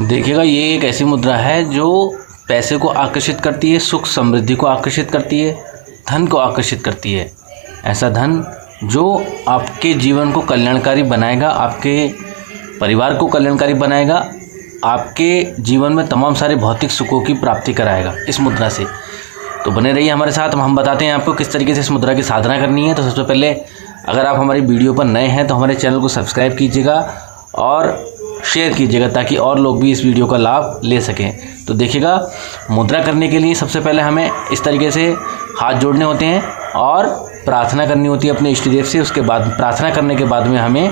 देखिएगा, ये एक ऐसी मुद्रा है जो पैसे को आकर्षित करती है, सुख समृद्धि को आकर्षित करती है, धन को आकर्षित करती है। ऐसा धन जो आपके जीवन को कल्याणकारी बनाएगा, आपके परिवार को कल्याणकारी बनाएगा, आपके जीवन में तमाम सारे भौतिक सुखों की प्राप्ति कराएगा इस मुद्रा से। तो बने रहिए हमारे साथ, हम बताते हैं आपको किस तरीके से इस मुद्रा की साधना करनी है। तो सबसे पहले अगर आप हमारी वीडियो पर नए हैं तो हमारे चैनल को सब्सक्राइब कीजिएगा और शेयर कीजिएगा ताकि और लोग भी इस वीडियो का लाभ ले सकें। तो देखिएगा, मुद्रा करने के लिए सबसे पहले हमें इस तरीके से हाथ जोड़ने होते हैं और प्रार्थना करनी होती है अपने इष्ट देव से। उसके बाद प्रार्थना करने के बाद में हमें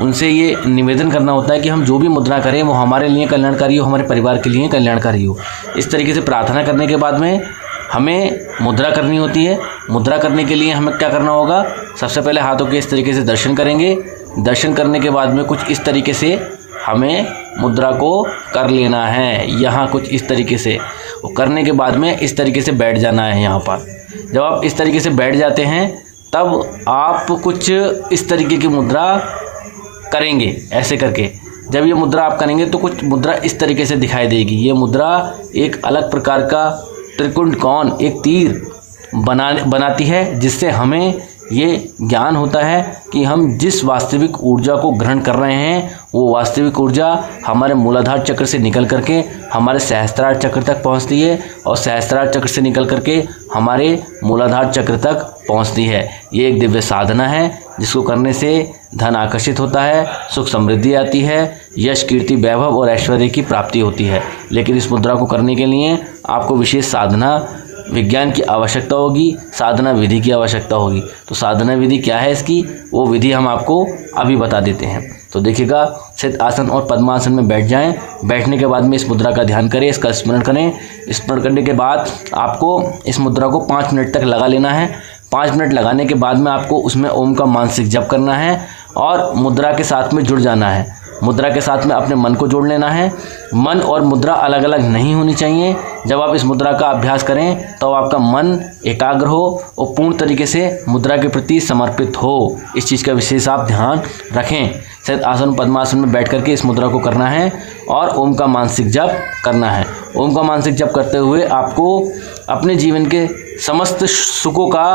उनसे ये निवेदन करना होता है कि हम जो भी मुद्रा करें वो हमारे लिए कल्याणकारी हो, हमारे परिवार के लिए कल्याणकारी हो। इस तरीके से प्रार्थना करने के बाद में हमें मुद्रा करनी होती है। मुद्रा करने के लिए हमें क्या करना होगा, सबसे पहले हाथों के इस तरीके से दर्शन करेंगे। दर्शन करने के बाद में कुछ इस तरीके से हमें मुद्रा को कर लेना है, यहाँ कुछ इस तरीके से। वो करने के बाद में इस तरीके से बैठ जाना है यहाँ पर। जब आप इस तरीके से बैठ जाते हैं तब आप कुछ इस तरीके की मुद्रा करेंगे ऐसे करके। जब ये मुद्रा आप करेंगे तो कुछ मुद्रा इस तरीके से दिखाई देगी। ये मुद्रा एक अलग प्रकार का त्रिकुंड कोण, एक तीर बनाती है, जिससे हमें ये ज्ञान होता है कि हम जिस वास्तविक ऊर्जा को ग्रहण कर रहे हैं वो वास्तविक ऊर्जा हमारे मूलाधार चक्र से निकल करके हमारे सहस्त्रार चक्र तक पहुंचती है और सहस्त्रार चक्र से निकल करके हमारे मूलाधार चक्र तक पहुंचती है। ये एक दिव्य साधना है जिसको करने से धन आकर्षित होता है, सुख समृद्धि आती है, यश कीर्ति वैभव और ऐश्वर्य की प्राप्ति होती है। लेकिन इस मुद्रा को करने के लिए आपको विशेष साधना विज्ञान की आवश्यकता होगी, साधना विधि की आवश्यकता होगी। तो साधना विधि क्या है इसकी, वो विधि हम आपको अभी बता देते हैं। तो देखिएगा, सिद्ध आसन और पद्मासन में बैठ जाएं। बैठने के बाद में इस मुद्रा का ध्यान करें, इसका स्मरण करें। स्मरण करने के बाद आपको इस मुद्रा को 5 मिनट तक लगा लेना है। 5 मिनट लगाने के बाद में आपको उसमें ओम का मानसिक जप करना है और मुद्रा के साथ में जुड़ जाना है। मुद्रा के साथ में अपने मन को जोड़ लेना है। मन और मुद्रा अलग अलग नहीं होनी चाहिए। जब आप इस मुद्रा का अभ्यास करें तो आपका मन एकाग्र हो और पूर्ण तरीके से मुद्रा के प्रति समर्पित हो। इस चीज़ का विशेष आप ध्यान रखें। सिद्ध आसन पद्मासन में बैठ करके इस मुद्रा को करना है और ओम का मानसिक जप करना है। ओम का मानसिक जप करते हुए आपको अपने जीवन के समस्त सुखों का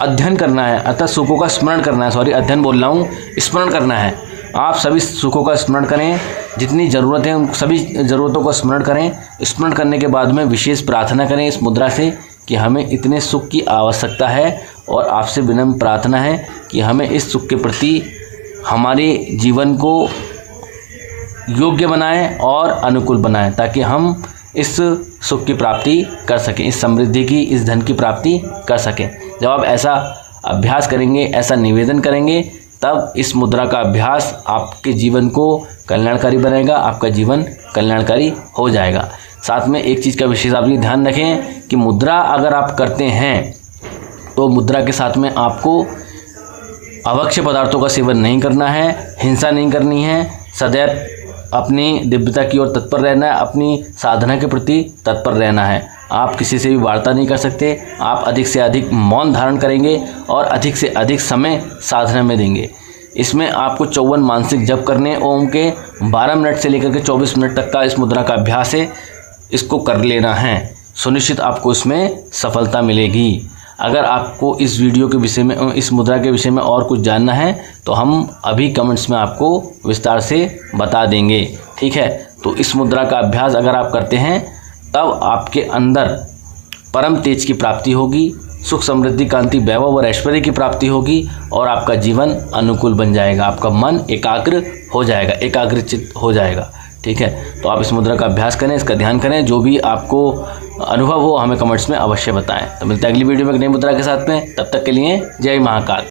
अध्ययन करना है, अर्थात सुखों का स्मरण करना है। अध्ययन बोल रहा हूँ, स्मरण करना है। आप सभी सुखों का स्मरण करें, जितनी ज़रूरत है उन सभी ज़रूरतों का स्मरण करें। स्मरण करने के बाद में विशेष प्रार्थना करें इस मुद्रा से कि हमें इतने सुख की आवश्यकता है और आपसे विनम्र प्रार्थना है कि हमें इस सुख के प्रति हमारे जीवन को योग्य बनाएं और अनुकूल बनाएं, ताकि हम इस सुख की प्राप्ति कर सकें, इस समृद्धि की, इस धन की प्राप्ति कर सकें। जब आप ऐसा अभ्यास करेंगे, ऐसा निवेदन करेंगे, तब इस मुद्रा का अभ्यास आपके जीवन को कल्याणकारी बनाएगा, आपका जीवन कल्याणकारी हो जाएगा। साथ में एक चीज़ का विशेष आप ये ध्यान रखें कि मुद्रा अगर आप करते हैं तो मुद्रा के साथ में आपको अभक्ष्य पदार्थों का सेवन नहीं करना है, हिंसा नहीं करनी है, सदैव अपनी दिव्यता की ओर तत्पर रहना है, अपनी साधना के प्रति तत्पर रहना है। आप किसी से भी वार्ता नहीं कर सकते। आप अधिक से अधिक मौन धारण करेंगे और अधिक से अधिक समय साधना में देंगे। इसमें आपको 54 मानसिक जप करने ओम के 12 मिनट से लेकर के 24 मिनट तक का इस मुद्रा का अभ्यास है, इसको कर लेना है। सुनिश्चित आपको इसमें सफलता मिलेगी। अगर आपको इस वीडियो के विषय में, इस मुद्रा के विषय में और कुछ जानना है तो हम अभी कमेंट्स में आपको विस्तार से बता देंगे, ठीक है। तो इस मुद्रा का अभ्यास अगर आप करते हैं तब आपके अंदर परम तेज की प्राप्ति होगी, सुख समृद्धि कांति वैभव और ऐश्वर्य की प्राप्ति होगी और आपका जीवन अनुकूल बन जाएगा। आपका मन एकाग्र हो जाएगा, एकाग्रचित हो जाएगा, ठीक है। तो आप इस मुद्रा का अभ्यास करें, इसका ध्यान करें। जो भी आपको अनुभव हो हमें कमेंट्स में अवश्य बताएं। तो मिलते हैं अगली वीडियो में एक नई मुद्रा के साथ में। तब तक के लिए जय महाकाल।